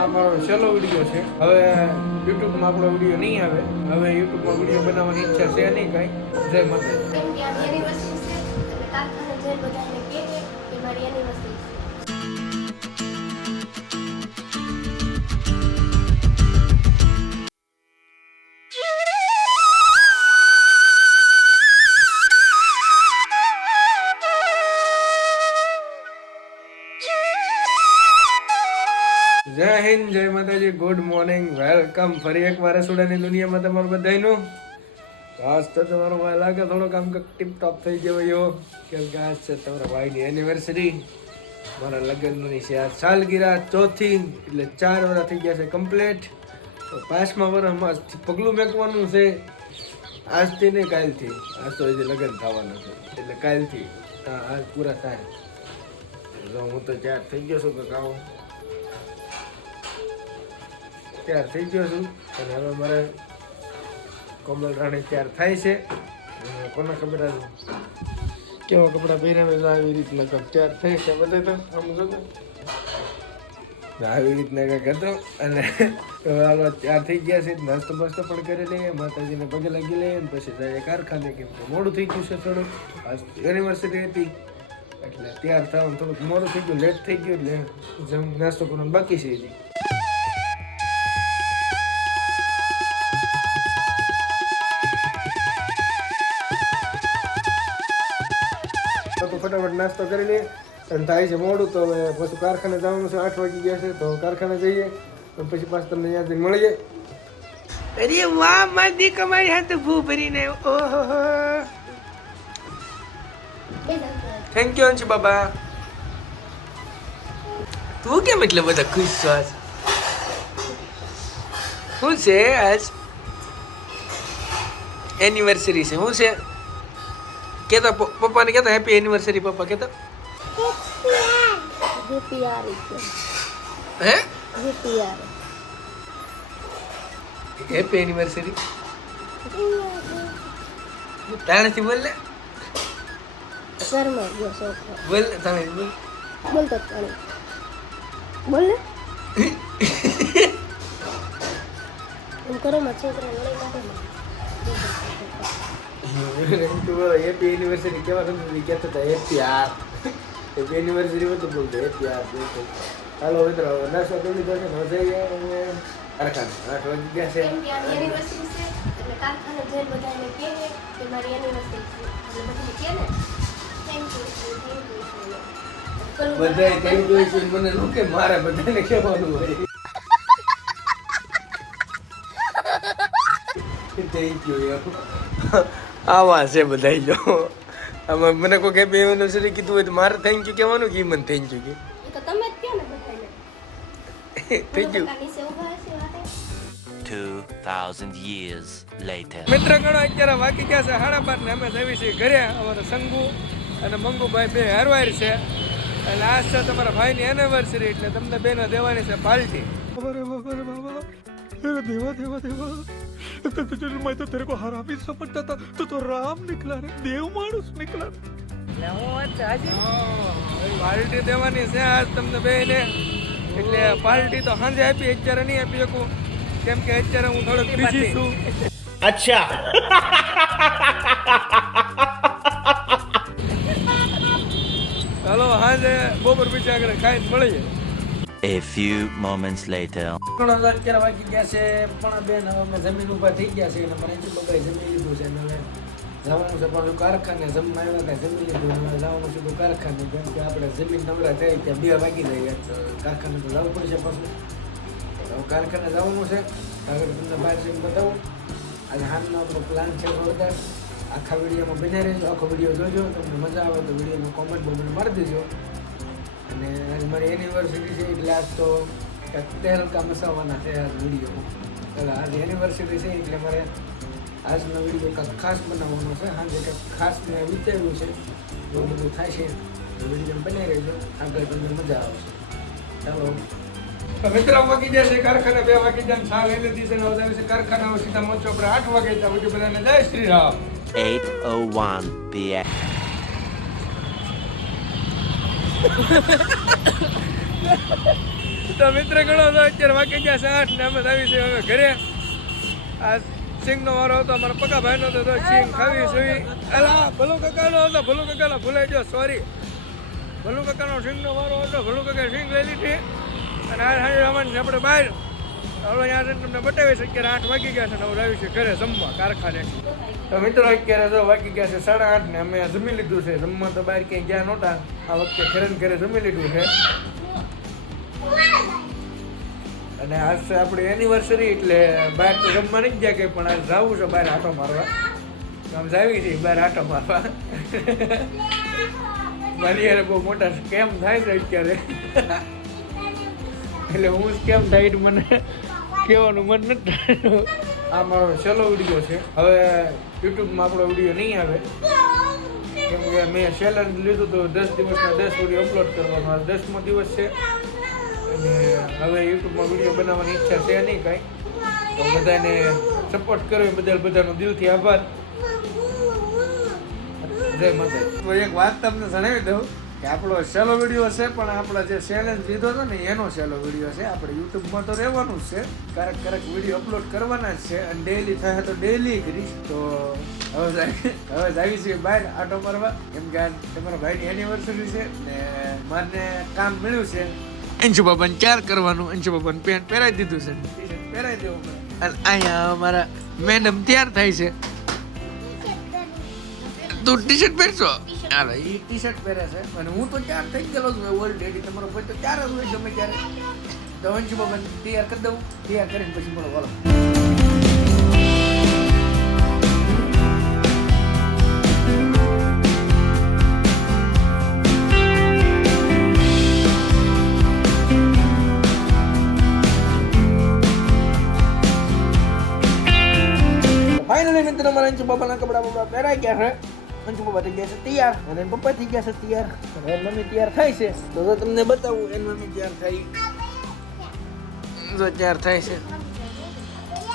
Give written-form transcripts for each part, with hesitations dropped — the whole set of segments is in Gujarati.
આ મારો છેલ્લો વિડીયો છે. હવે યુટ્યુબમાં આપણો વિડીયો નહીં આવે. હવે યુટ્યુબમાં વિડીયો બનાવવાની ઈચ્છા છે નહીં કાંઈ. જય માતાજી. કેમ કે આ એનિવર્સરી છે એટલે કારખાને જઈને બધાને કહેજે કે મારી એનિવર્સરી છે. જય હિન્દ, જય માતાજી, ગુડ મોર્નિંગ, વેલકમ ફરી એકવાર રસોડાની દુનિયામાં તમારું બધાયનું. આજ તો તમારો ભાઈ લાગે થોડોક આમ ટીપ ટોપ થઈ ગયો એવો, કેમ કે આજ છે તમારા ભાઈની એનિવર્સરી. મારા લગ્નની છે આજ સાલગીરા ચોથી, એટલે 4 વર્ષ થઈ ગયા છે કમ્પ્લીટ. તો 5મા વર્ષમાં પગલું મેકવાનું છે આજથી નહીં કાલથી. આજ તો હજી લગ્ન થવાના છે એટલે કાલથી આજ પૂરા થાય. હું તો 4 થઈ ગયો છું કે કામ તૈયાર થઈ ગયો છું અને હવે મારે કોમલ રાણી તૈયાર થાય છે. કોને ખબર આજે કેવા કપડાં પહેરાવે છે આવી રીતના તૈયાર થઈ છે બધે. તો સમજો ને આવી રીતના કંઈક હતો. અને તૈયાર થઈ ગયા છે. નાસ્તો બાસ્તો પણ કરી લઈએ, માતાજીને પગે લાગી લઈએ અને પછી જાય કારખાને. કેમ કે મોડું થઈ ગયું છે થોડું, આજ યુનિવર્સિટી હતી એટલે તૈયાર થવાનું થોડુંક મોડું થઈ ગયું, લેટ થઈ ગયું એટલે નાસ્તો કરવાનું બાકી છે હજી. ફટાફટ નાસ્તો કરી લઈએ અને થાય છે મોડું. તો પછી કારખાને જવાનું છે, 8 વાગી ગયા છે. તો કારખાને જઈએ અને પછી પાછું તમને યાદ મળીએ. અરે વાહ માદી કમારી હાથ ભૂ ભરીને. ઓહો થેન્ક યુ અંશુ બાબા. તું કેમ એટલે બધા ખુશ છો આજ? શું છે આજ? એનિવર્સરી છે. શું છે કેતા? પપ્પાને કેતા હેપી એનિવર્સરી. પપ્પા કેતા હે હેપી એનિવર્સરી. તાણેથી બોલ લે. શર્મા ગયો છોકરો. બોલ તાણે બોલ. બોલતો તાણે બોલ ને. એમ કરો માં છોકરા લડી નાખે. હેપી એનિવર્સરી કેવા તમને કહેતા હતા? હેપી આર હેપી એનિવર્સરી હોય તો બોલતો હેપી આર. હાલો મિત્રો નાસ્તો કરી લીધો છે, ન જઈએ કારખાને. 8 વાગી ગયા છે. કેમ કે આ એનિવર્સરી છે એટલે કારખાને જઈને બધાને કહેજે કે મારી એનિવર્સરી છે એટલે બધાને કહે ને થેન્ક યુ બધાય થેન્ક યુ છે. મને નો કે મારે બધાને કહેવાનું હોય થેન્ક યુ. આવા છે બધા. જો આમાં મને કોઈ હેપી એનિવર્સરી કીધું હોય તો મારે થેન્ક યુ કહેવાનું કે મને થેન્ક યુ કે એ તો તમે જ કહો ને બધાને. Thank you. નીચે ઊભા હશે વાતે 2000 years later. મિત્ર ગણો અત્યારે વાગી ગયા છે 12:30 ને અમે જઈએ છીએ ઘરે. અમારા સંગુ અને મંગુભાઈ બે હરવાય છે. અને આજ છે તમારા ભાઈની એનિવર્સરી એટલે તમને બેને દેવાની છે પાર્ટી. अरे बाबा अरे बाबा अरे देवा देवा देवा मैं तो तेरे को हरामी समझता था तो राम निकला रे देव मानुस निकला. પાર્ટી દેવાની છે આજ તમને બેને. એટલે પાર્ટી તો સાંજે આપી, અત્યારે નહીં આપી શકું કેમ કે અત્યારે હું થોડોક બિઝી છું. अच्छा ચાલો સાંજે બપોર પછી આગળ ખાઈને મળીએ. A few moments later. અત્યારે વાગી ગયા છે 1:30. હવે અમે જમીન ઉભા થઈ ગયા છે અને મને બગાઈ જમી લીધું છે. અને હવે જવાનું છે પાછું કારખાને. જમવા આવ્યા ત્યાં જમી લીધું. હવે જવાનું છે કારખાને. કેમ કે આપણે જમીન નવરા થાય ત્યાં 2 વાગી જાય. કારખાને તો જવું પડશે પાછું. હવે કારખાને જવાનું છે. આગળ તમને બહાર જઈને બતાવું. આજે હાલનો આપણો પ્લાન છે જોરદાર. આખા વિડીયોમાં બને રહેજો, આખો વિડીયો જોજો. તમને મજા આવે તો વિડીયોમાં કોમેન્ટ બોમેન્ટ મારી દેજો. અને આજ મારી એનિવર્સરી છે એટલે આજ તો તહેલકા મસાવાના છે આજ વિડીયો. એટલે આજ એનિવર્સરી છે એટલે મારે આજનો વિડીયો કંઈક ખાસ બનાવવાનો છે. સાંજે કંઈક ખાસ મેં વિચાર્યું છે. એવું બધું થાય છે વિડીયો બનાવી રહેજો, આગળ તમને મજા આવશે. ચાલો મિત્રો વાગી જશે કારખાને. 2 વાગી જાય. છા લઈ લીધી છે. હવે આવે છે કારખાના. સીધા મોચો પર 8 વાગે ત્યાં બધું બધાને જય શ્રી રામ. 8:01 p.m. તો મિત્ર ગણો તો અત્યારે વાગી ગયા છે 8 ને અમે આવી છે હવે ઘરે. આ સિંગનો વારો હતો અમારા પકા ભાઈનો તો સિંગ ખાવી છે. અલા ભલો કાકાનો હતો, ભલો કાકાનો ભૂલાઈ ગયો, સોરી. ભલો કાકાનો સિંગનો વારો હતો, ભલો કાકા સિંગ લઈ લીધી અને આ સાંજે રમણ આપણે બહાર હવે અહીંયા તમને બતાવી છે. અત્યારે 8 વાગી ગયા છે ને હવે આવી છે ઘરે જમવા કારખાને. તો મિત્રો અત્યારે તો વાગી ગયા છે 8:30 ને અમે જમી લીધું છે. જમવા તો બહાર ક્યાંય ગયા નહોતા, આ વખતે ઘરે ને ઘરે જમી લીધું છે. અને આજ છે આપણી એનિવર્સરી એટલે બહાર તો જમવા નથી ગયા કંઈ, પણ આજ જવું છે બહાર આટો મારવા. આમ જાવી છે બહાર આટો મારવા. મારી યાર બહુ મોટા સ્કેમ થાય છે અત્યારે. એટલે હું સ્કેમ થાય મને કહેવાનું મન નથી થતું. આ મારો છેલ્લો વિડીયો છે. હવે યુટ્યુબમાં આપણો વિડીયો નહીં આવે કેમ કે મેં ચેલેન્જ લીધું તો 10 દિવસના 10 વિડીયો અપલોડ કરવાનો. આ 10મો દિવસ છે અને હવે યુટ્યુબમાં વિડીયો બનાવવાની ઈચ્છા છે નહીં કાંઈ. તો બધાને સપોર્ટ કરો એ બદલ બધાનો દિલથી આભાર. જય માતા. તો એક વાત તમને જણાવી દઉં કે આપણો સહેલો વિડીયો છે, પણ આપણે જે ચેલેન્જ લીધો હતો ને એનો સહેલો વિડીયો છે. આપણે યુટ્યુબમાં તો રહેવાનું જ છે, ક્યારેક વિડીયો અપલોડ કરવાના જ છે અને ડેઈલી થાય તો ડેઈલી કરીશ. તો હવે આવી છે બહાર આટો મારવા કેમ કે આજ તમારા ભાઈની એનિવર્સરી છે ને મારને કામ મળ્યું છે. અંશુ બાબાને ચાર કરવાનું. અંશુ બાબાને પેન્ટ પહેરાવી દીધું છે, ટી-શર્ટ પહેરાવી દેવું પડે. અને અહીંયા અમારા મેડમ તૈયાર થાય છે. તું ટી-શર્ટ પહેરશો? હાલો, એ ટી-શર્ટ પહેરે છે અને હું તો ચાર થઈ ગયેલો છું ઓલરેડી. તમારો ભાઈ તો ચાર જ હોય ગમે ત્યારે. તો અંશુ બાબાને તૈયાર કરી દઉં, તૈયાર કરીને પછી મળો. બોલો. ફાઇનલી મિત્રો મારા અંશુ બાબાના કપડા પહેરાઈ ગયા છે. અંશુ બાબા થઈ ગયા છે તૈયાર અને પપ્પા થઈ ગયા છે તૈયાર. હવે મમ્મી તૈયાર થાય છે તો તમને બતાવું એની મમ્મી તૈયાર થઈ. જો તૈયાર થાય છે.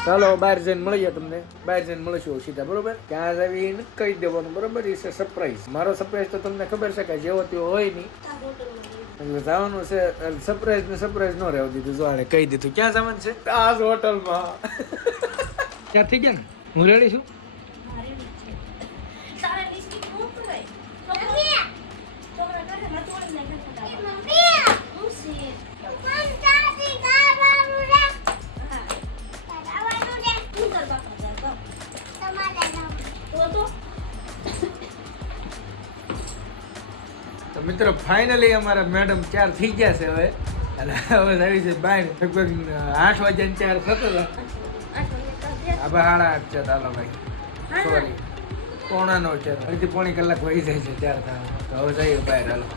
ચાલો બહાર જઈને મળીએ તમને. બહાર જઈને મળીશું સીધા, બરોબર? ત્યાં આવી કહી દેવાનું, બરોબર? એ છે સરપ્રાઈઝ. મારો સરપ્રાઈઝ તો તમને ખબર છે કે જેવો તેવો હોય નહીં. જવાનું છે સરપ્રાઈઝ ને સરપ્રાઈઝ ન રહેવા દીધું. જો આને કહી દીધું ક્યાં જવાનું છે. આ જ હોટલમાં. ક્યાં થઈ ગયા ને હું રેડી છું. તો મિત્રો ફાઇનલી અમારા મેડમ 4 થઈ ગયા છે હવે અને હવે આવી છે બહાર. લગભગ 8 વાગ્યાને 4 થતો હતા. હવે 8:30 છે. ચાલો ભાઈ, સોરી, 9:45 છે. હજી પોણી કલાક વહી જાય છે 4 થવા. તો હવે જઈએ બહાર. હાલો.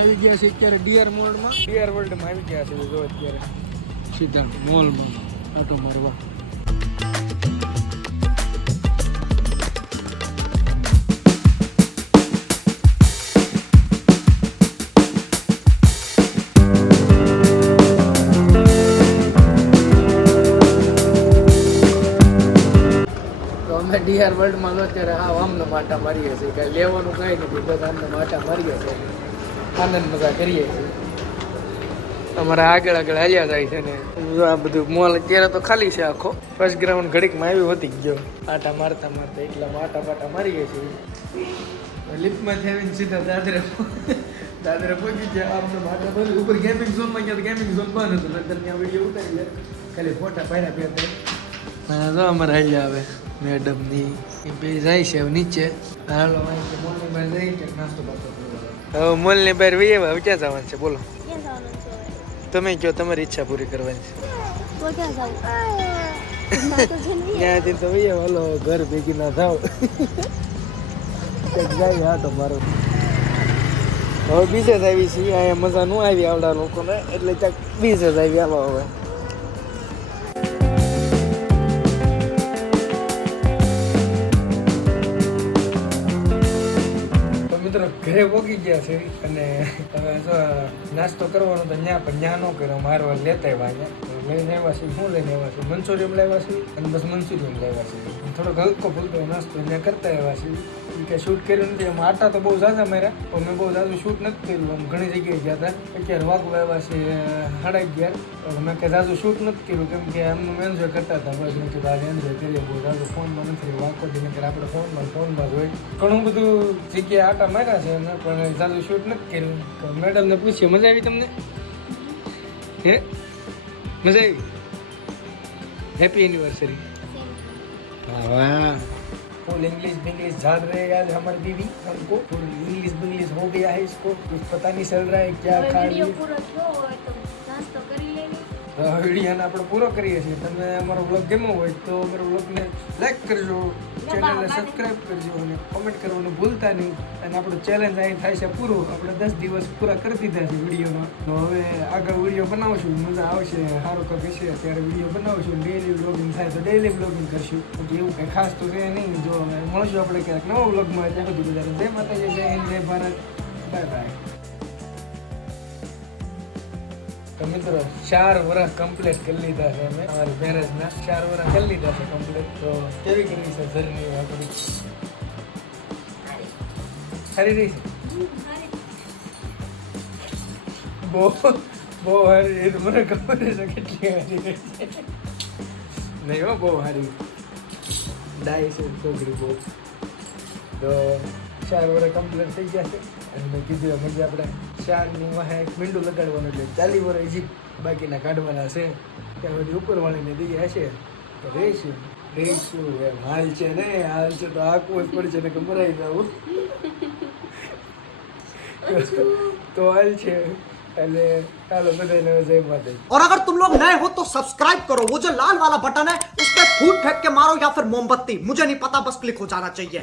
આવી ગયા છે અત્યારે ડીઆર મોલમાં. ડીઆર વર્લ્ડમાં આવી ગયા છે. જો અત્યારે સીધા મોલમાં આટો મારવા. તો અમે ડીઆર વર્લ્ડમાં લો અત્યારે આમને માટા મારીએ છીએ. કાંઈ લેવાનું કાંઈ નથી, બસ આમને માટા મારીએ છીએ. આનંદ મજા કરીએ છીએ. અમારા આગળ હાલ્યા જાય છે ને જો આ બધું મોલ અત્યારે તો ખાલી છે આખો. ફર્સ્ટ ગ્રાઉન્ડ ઘડીકમાં આવી વધી ગયો. આટા મારતા એટલા આટા મારીએ છીએ. લિફ્ટમાંથી આવીને સીધા દાદરે પહોંચી ગયા. આમને આટા મારી ઉપર ગેમિંગ ઝોનમાં ગયા. ગેમિંગ ઝોન બંધ હતું. નંતર ત્યાં વિડીયો ઉતારી લે, ખાલી ફોટા પાડ્યા બે ત્રણ. જો અમારે હાલ્યા આવે મેડમની એ બે જાય છે હવે નીચે. હાલો મોલની બહાર જઈ કે નાસ્તો બાસ્તો. હવે મોલની બહાર વહી આવ્યા. હવે ક્યાં જવાનું છે બોલો? તમે કહો, તમારી ઈચ્છા પૂરી કરવાની છે. ત્યાંથી તો વહી હાલો ઘર ભેગી ના થાવ. જાય હા તો મારો હવે બીજે જ આવી છીએ, અહીંયા મજા ન આવી આવડા લોકોને, એટલે ક્યાંક બીજે જ આવી. હાલો હવે તો મિત્રો ઘરે પોગી ગયા છે અને હવે જો નાસ્તો કરવાનો તો ન્યા પણ ન્યા ન કર્યો, મારવા લેતા આવ્યા. અહીંયા લઈને આવ્યા છે. શું લઈને આવ્યા છે? મંચુરિયમ લાવ્યા છે અને બસ મંચુરિયમ લાવ્યા છે. થોડોક હલકો ફૂલકો નાસ્તો ત્યાં કરતા આવ્યા છે. કે શૂટ કર્યું નથી. એમાં આટા તો બહુ ઝાઝા માર્યા, પણ મેં બહુ ઝાઝું શૂટ નથી કર્યું. આમ ઘણી જગ્યાએ ગયા હતા. 11 વાગવા આવ્યા છે, 11:30. મેં કે ઝાઝું શૂટ નથી કર્યું, કેમ કે એમનું એન્જોય કરતા હતા. બસ મેં કીધું આજે એન્જોય કરીએ. બહુ ઝાઝું ફોનમાં નથી વાકો દી, નકર આપણે ફોનમાં જ હોય. ઘણું બધું જગ્યાએ આટા માર્યા છે અમે, પણ ઝાઝું શૂટ નથી કર્યું. તો મેડમને પૂછીએ, મજા આવી તમને? હે મજા આવી? હેપી એનિवर्सरी. हाँ वाह, फुल इंग्लिश झाड़ रहे हैं आज हमारी बीवी. हमको फुल इंग्लिश हो गया है इसको, कुछ पता नहीं चल रहा है क्या खा रही है. પૂરો થયો હોય તો નાસ્તો કરી લેવી. વિડીયોને આપણે પૂરો કરીએ છીએ. તમે અમારો બ્લોગ ગમ્યો હોય તો અમારો બ્લોગને લાઈક કરજો, ચેનલને સબસ્ક્રાઈબ કરજો અને કોમેન્ટ કરવાનું ભૂલતા નહીં. અને આપણું ચેલેન્જ અહીં થાય છે પૂરું. આપણે 10 દિવસ પૂરા કરી દીધા છે વિડીયોમાં. તો હવે આગળ વિડીયો બનાવશું, મજા આવશે, સારું કંઈક હશે ત્યારે વિડીયો બનાવશું. ડેઈલી બ્લોગિંગ થાય તો ડેઈલી બ્લોગિંગ કરશું. પછી એવું કંઈ ખાસ તો છે નહીં. જો મળશું આપણે ક્યાંક નવા બ્લોગમાં. ત્યાં સુધી બધાને જય માતાજી, જય હિન્દ, જય ભારત, બાય બાય. તો મિત્રો 4 વર્ષ કમ્પ્લીટ કરી લીધા છે અમે. અમારી મેરેજના 4 વર્ષ કરી લીધા છે કમ્પ્લીટ. તો કેવી કરી છે જર્ની આપણી? સારી રહી છે? બહુ સારી. એ તો મને ખબર છે કેટલી સારી રહી છે. નહીં હો, બહુ સારી ડાય છે છોકરી બહુ. તો 4 વર્ષ કમ્પ્લીટ થઈ ગયા છે. અને મેં કીધું મજા આપણે 4ની વાહે એક મીંડું લગાડવાનું, એટલે 40 વર્ષ હજી બાકીના કાઢવાના છે. ત્યાં બધી ઉપરવાળીને દઈએ હશે તો રહીશું એમ. હાલ છે ને, હાલ છે તો આખું જ પડશે ને કે મરાઈ જવું. તો હાલ છે એટલે ચાલો બધાને જય માતાજી. और अगर तुम लोग नए हो तो सब्सक्राइब करो, वो जो लाल वाला बटन है उस पर फूट फेंक के मारो या फिर मोमबत्ती, मुझे नहीं पता, बस क्लिक हो जाना चाहिए.